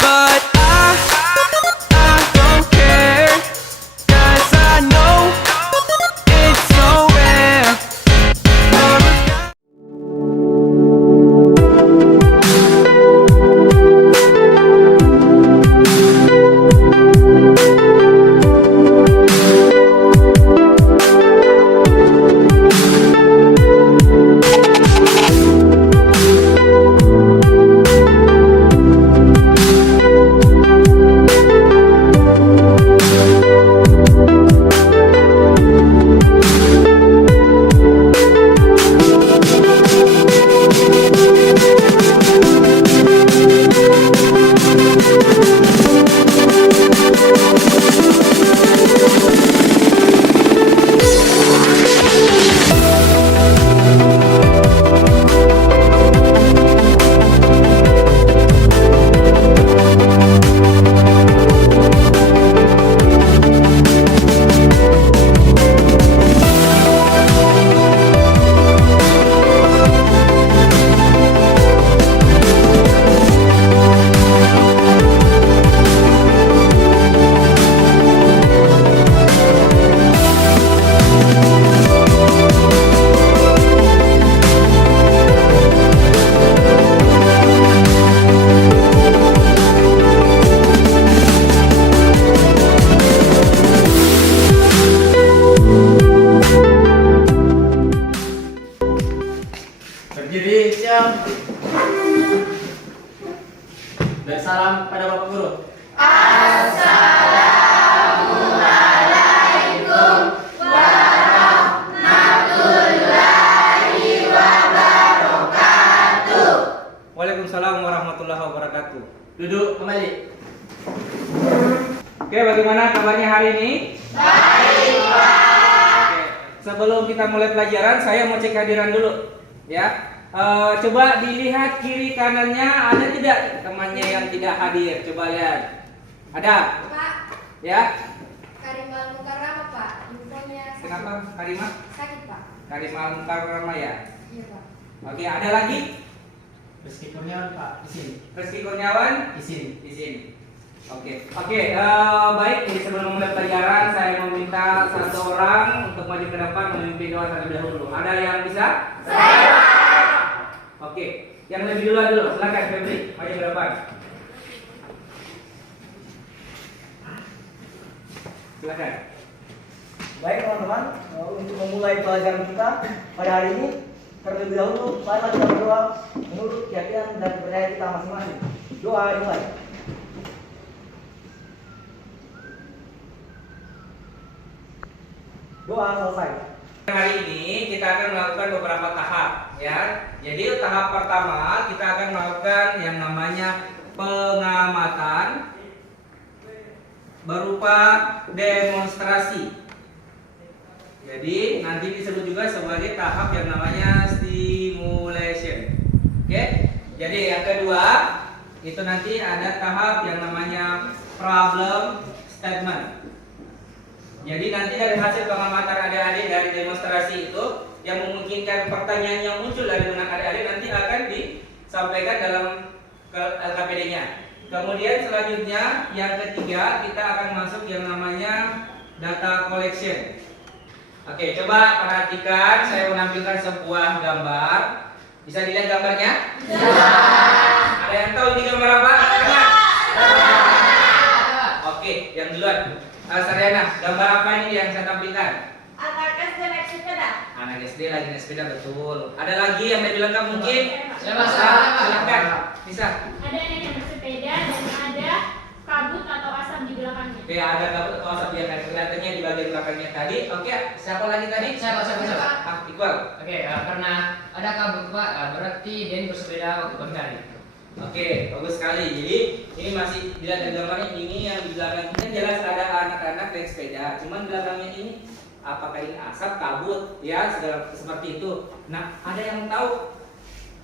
But I don't care, 'cause I know it's so rare for a guy. Berdiri, siap. Dan salam pada Bapak Guru. Waalaikumsalam warahmatullahi wabarakatuh. Duduk kembali. Oke, bagaimana kabarnya hari ini? Baik, Pak. Oke, sebelum kita mulai pelajaran, saya mau cek hadiran dulu, ya. Coba dilihat kiri kanannya, ada tidak temannya yang tidak hadir? Coba lihat. Ada? Pak, Ya. Karimal Mukarramah Pak, infonya sakit. Kenapa Karimah? Sakit Pak. Karimah Mukarramah ya. Iya Pak. Oke, ada lagi? Rizky Kurniawan, Pak, di sini. Rizky Kurniawan? Di sini. Di sini. Oke, baik. Jadi sebelum mulai pelajaran, saya meminta satu orang untuk maju ke depan memimpin doa terlebih dahulu. Ada yang bisa? Saya. Oke, yang lebih dulu. Silakan Febri, maju ke depan. Silakan. Baik teman-teman, untuk memulai pelajaran kita pada hari ini, terlebih dahulu saya kita berdoa menurut keyakinan dan kepercayaan kita masing-masing. Doa dimulai. Doa selesai. Hari ini kita akan melakukan beberapa tahap, ya. Jadi tahap pertama kita akan melakukan yang namanya pengamatan berupa demonstrasi. Jadi nanti disebut juga sebagai tahap yang namanya stimulation. Oke. Jadi yang kedua itu nanti ada tahap yang namanya problem statement. Jadi nanti dari hasil pengamatan adik-adik dari demonstrasi itu yang memungkinkan pertanyaan yang muncul dari benak adik-adik nanti akan disampaikan dalam LKPD-nya. Kemudian selanjutnya yang ketiga kita akan masuk yang namanya data collection. Oke, coba perhatikan, saya menampilkan sebuah gambar. Bisa dilihat gambarnya? Ya. Ada yang tahu ini gambar apa? Ya. Oke, yang duluan. Saryana, gambar apa ini yang saya tampilkan? Anak SD naik sepeda. Anak SD lagi naik sepeda, betul. Ada lagi yang lebih lengkap mungkin? Siapa? Silakan. Bisa. Ada yang bersepeda dan ada kabut atau asap di belakangnya. Oke, ada kabut atau asap yang kelihatannya di bagian belakangnya tadi. Oke, siapa lagi tadi? Siapa? Iqbal. Oke, karena ada kabut, Pak, berarti dia bersepeda waktu pagi hari. Oke, bagus sekali. Jadi ini masih dilihat dari gambarnya, ini yang di belakang ini jelas ada anak-anak naik sepeda. Cuman belakangnya ini apakah ini asap, kabut, ya segala seperti itu. Nah, ada yang tahu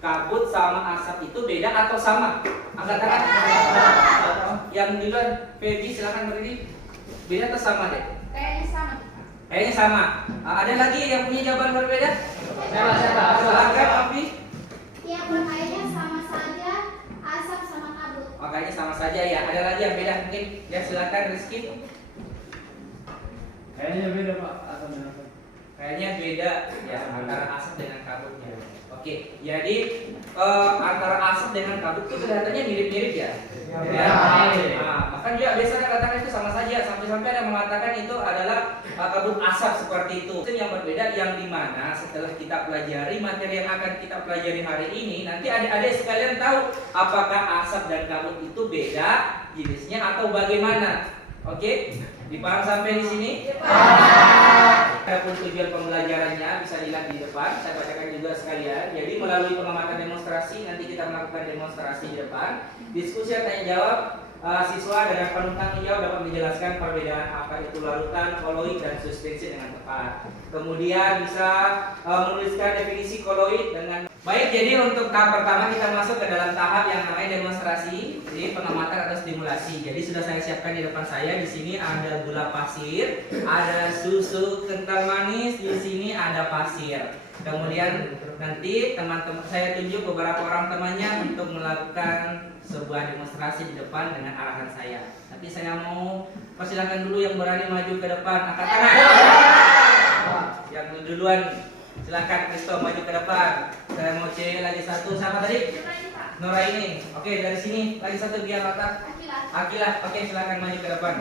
kabut sama asap itu beda atau sama? Angkat tangan. Yang di luar, Feby silakan berdiri. Beda atau sama deh? Kayaknya sama. Kayaknya sama. Ada lagi yang punya jawaban berbeda? Siapa? Silakan, Afi. Ya, pertanyaannya sama saja asap sama kabut. makanya sama saja ya. Ada lagi yang beda mungkin? Ya silakan Rizky. Kayaknya beda Pak, asam dan asam. Kayaknya beda ya antara asap dengan kabutnya. Oke, jadi antara asap dengan kabut itu kelihatannya mirip-mirip ya. Nah, bahkan juga biasanya katakan itu sama saja. Sampai-sampai ada mengatakan itu adalah kabut asap seperti itu. Yang berbeda yang dimana setelah kita pelajari materi yang akan kita pelajari hari ini, nanti adik-adik sekalian tahu apakah asap dan kabut itu beda jenisnya atau bagaimana. Oke, dipaham sampai di sini? Adapun tujuan pembelajarannya bisa dilihat di depan. Saya bacakan juga sekalian. Jadi melalui pengamatan demonstrasi nanti kita melakukan demonstrasi di depan. Diskusi tanya jawab. Siswa dengan penuh tanggung jawab dapat menjelaskan perbedaan apa itu larutan, koloid, dan suspensi dengan tepat. Kemudian bisa menuliskan definisi koloid dengan baik. Jadi untuk tahap pertama kita masuk ke dalam tahap yang namanya demonstrasi, jadi pengamatan atau stimulasi. Jadi sudah saya siapkan di depan saya. Di sini ada gula pasir, ada susu kental manis, di sini ada pasir. Kemudian nanti teman-teman saya tunjuk beberapa orang temannya untuk melakukan sebuah demonstrasi di depan dengan arahan saya. Tapi saya mau persilakan dulu yang berani maju ke depan, angkat tangan. Yang duluan silakan Kristo maju ke depan. Saya mau cek lagi satu. Siapa tadi? Nuraini. Oke, dari sini lagi satu biar rata. Akilah. Oke, silakan maju ke depan.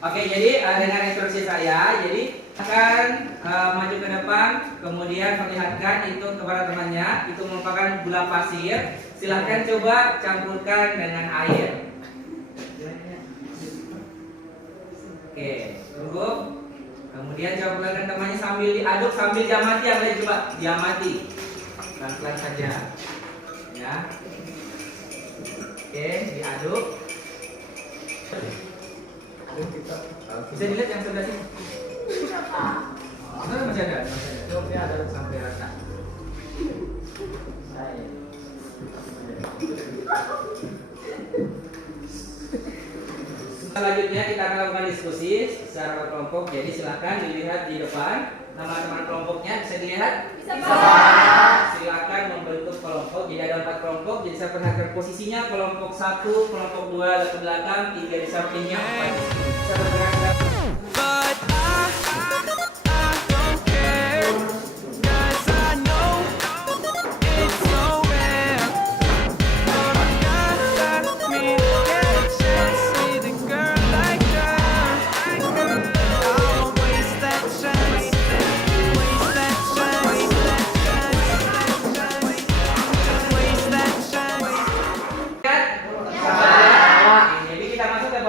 Oke, jadi dengan instruksi saya, jadi akan maju ke depan, kemudian perlihatkan itu kepada temannya. Itu merupakan gula pasir. Silahkan coba campurkan dengan air. Oke, tunggu. Kemudian campurkan temannya sambil diaduk, sambil diamati. Yang lain coba diamati, pelan-pelan saja. Ya. Oke, diaduk. Bisa dilihat yang sebelah sini. Masih ada. Coba ada sampai rata. Selanjutnya kita akan lakukan diskusi secara kelompok. Jadi silakan dilihat di depan. Nama-nama kelompoknya bisa dilihat? Bisa. Silakan membentuk kelompok. Jadi ada 4 kelompok. Jadi saya perhatikan posisinya. Kelompok 1, kelompok 2 ke belakang, 3 di sampingnya, 4 di sini. Bisa bergerak. But I don't care, 'cause I know it's so rare for a guy like me to get a chance with a girl like her. I won't waste that chance, waste that chance, waste that chance, waste that chance. Jadi kita masuk ke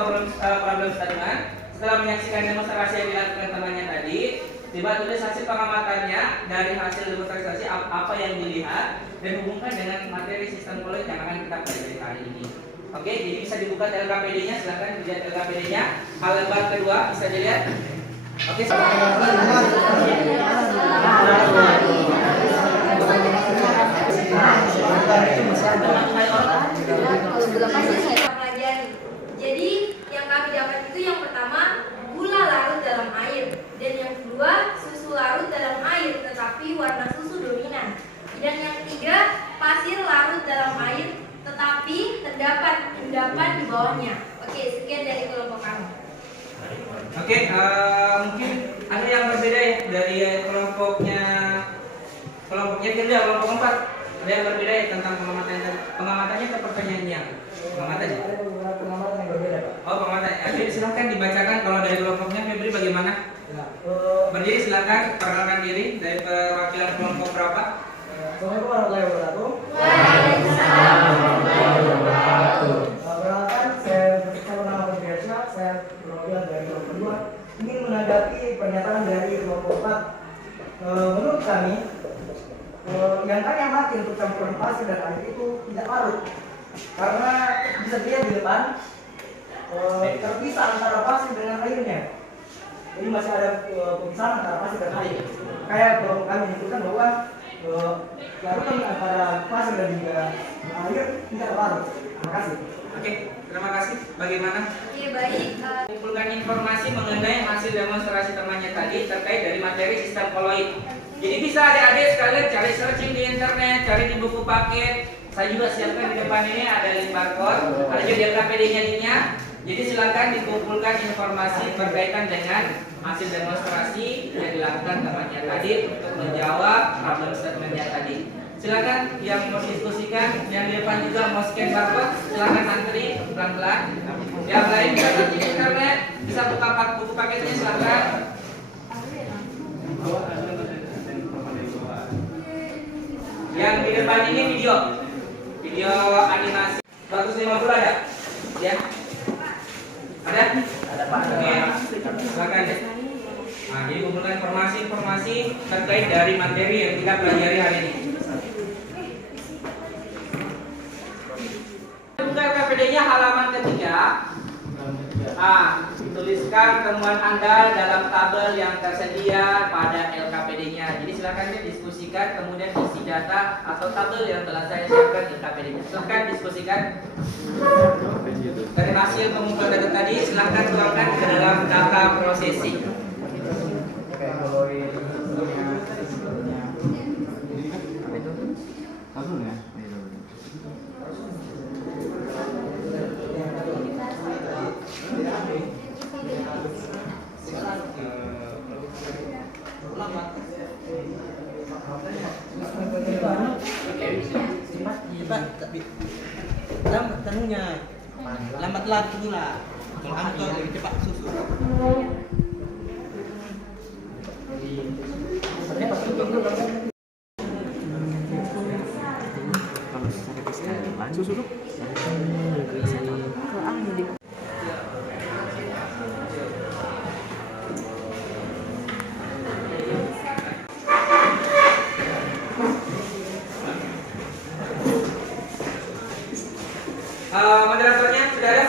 problem statement. Setelah menyaksikan demonstrasi yang dilakukan temannya tadi, coba tulis hasil pengamatannya. Dari hasil demonstrasi apa yang dilihat dan hubungkan dengan materi sistem koloid yang akan kita pelajari hari ini. Oke, jadi bisa dibuka LKPD-nya. Silakan dilihat LKPD-nya. Halaman kedua bisa dilihat. Oke, pelajari. Jadi yang kami dapat itu yang pertama gula larut dalam air dan yang kedua susu larut dalam air tetapi warna susu dominan. Dan yang ketiga pasir larut dalam air tetapi terdapat endapan di bawahnya. Oke, sekian dari kelompok kami. Oke, mungkin ada yang berbeda ya dari kelompoknya kedua, kelompok 4. Ada yang berbeda ya tentang pengamatannya atau pertanyaannya? Pengamatannya. Ada beberapa pengamatan yang berbeda, Pak. Oh, pengamatan. Oke, silakan dibacakan kalau dari kelompoknya Febri bagaimana? Ya, Berdiri silakan, perkenalkan diri dari perwakilan kelompok berapa? Assalamualaikum warahmatullahi wabarakatuh. Waalaikumsalam warahmatullahi wabarakatuh. Perkenalkan, saya bernama Febri. Saya perwakilan dari kelompok 2 ingin menanggapi pernyataan dari kelompok 4. Menurut kami, yang kami amati untuk campuran pasir dan air itu tidak larut, karena bisa dilihat di depan terpisah antara pasir dengan airnya. Jadi masih ada pemisahan antara pasir dan air. Kayak kelompok kami menyebutkan bahwa larutan antara pasir dan juga air tidak larut. Terima kasih. Oke, terima kasih. Bagaimana? Oke, baik. Kumpulkan informasi mengenai hasil demonstrasi temannya tadi terkait dari materi sistem koloid. Jadi bisa adik-adik sekalian cari searching di internet, cari di buku paket, Saya juga siapkan di depan ini ada link barcode, ada juga LKPD-nya. Jadi silakan dikumpulkan informasi berkaitan dengan hasil demonstrasi yang dilakukan temannya tadi untuk menjawab problem statementnya tadi. Silakan yang mau diskusikan, yang di depan juga mau scan barcode, silakan antri pelan-pelan. Yang lain bisa nanti di internet, bisa buka buku paketnya silakan. Yang di depan ini video animasi 150 ada? Ya? Ada? Ada Pak. Oke, silakan deh. Nah, jadi kumpulkan informasi terkait dari materi yang kita pelajari hari ini. Buka LKPD-nya halaman ketiga. Tuliskan temuan Anda dalam tabel yang tersedia pada LKPD-nya. Jadi silakan diskusikan, kemudian isi data atau tabel yang telah saya siapkan di LKPD-nya. Silakan diskusikan. Dari hasil pengumpulan data tadi, silakan tuangkan ke dalam data processing. Lambat lah pula. Kalau kamu lebih cepat susu. Susu. Moderatornya sudah ada?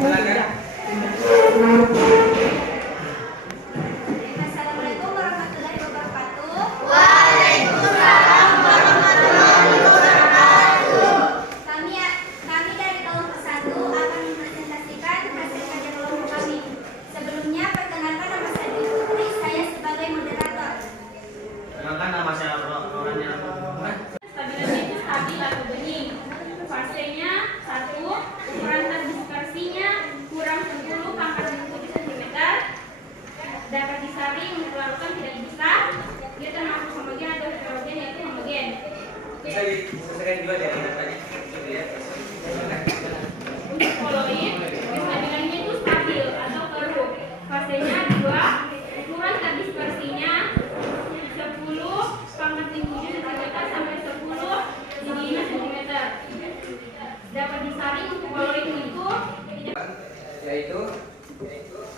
Silakan. Assalamualaikum warahmatullahi wabarakatuh. Waalaikumsalam warahmatullahi wabarakatuh. Kami dari kelompok 1 akan mempresentasikan hasil kajian kelompok kami. Sebelumnya perkenalkan nama saya Dwi Putri, saya sebagai moderator. Kenalkan nama saya orangnya. Stabilannya itu stabil atau bening. Fasenya 1, ukuran terdispersinya kurang 10 pangkat 7 cm. Dapat disaring untuk larutan tidak bisa. Dia termasuk homogen atau heterogen, yaitu homogen. Bisa diselesaikan juga dari datanya. Untuk koloid, stabilannya itu stabil atau keruh. Fasenya 2, ukuran terdispersinya 10 pangkat 7 cm sampai 10 cm. Dapat disaring untuk koloid itu Yaitu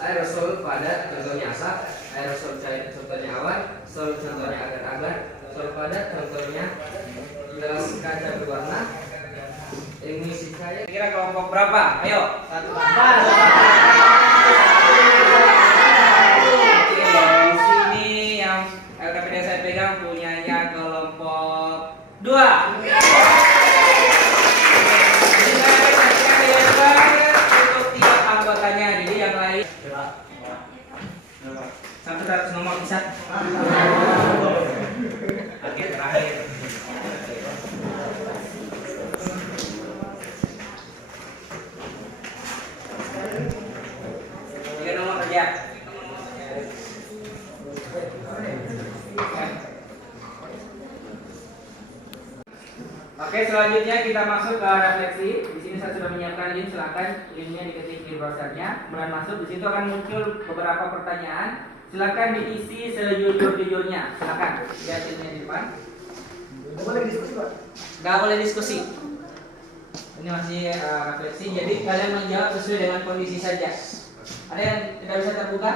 aerosol padat contohnya asap, aerosol cair contohnya awan, sol contohnya agar-agar, sol padat contohnya gelas kaca berwarna, emisi cair. Kira kelompok berapa? Ayo. Oke, di sini yang LKPD saya pegang punyanya kelompok 2. Untuk tiap anggotanya, jadi yang lain sampai 100 nomor bisa. Oke, terakhir. Tiga nomor kerja. Oke, selanjutnya kita masuk ke refleksi. Di sini saya sudah menyiapkan link, silakan linknya diketik di browsernya. Kemudian masuk, di situ akan muncul beberapa pertanyaan. Silakan diisi sejujur-jujurnya. Silakan lihat linknya di depan. Nggak boleh diskusi, Pak. Nggak boleh diskusi. Ini masih refleksi, jadi kalian menjawab sesuai dengan kondisi saja. Ada yang tidak bisa terbuka?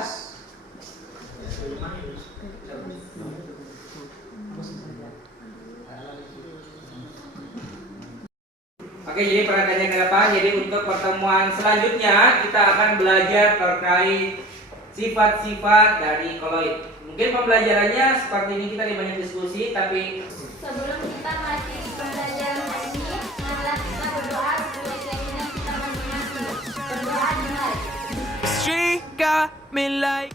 Oke, jadi perhatiannya ke depan. Jadi untuk pertemuan selanjutnya kita akan belajar terkait sifat-sifat dari koloid. Mungkin pembelajarannya seperti ini, kita banyak diskusi, tapi Sebelum kita masih pembelajaran hari ini, marilah kita berdoa supaya keyakinan kita masing-masing. Berdoa dimulai. She got me like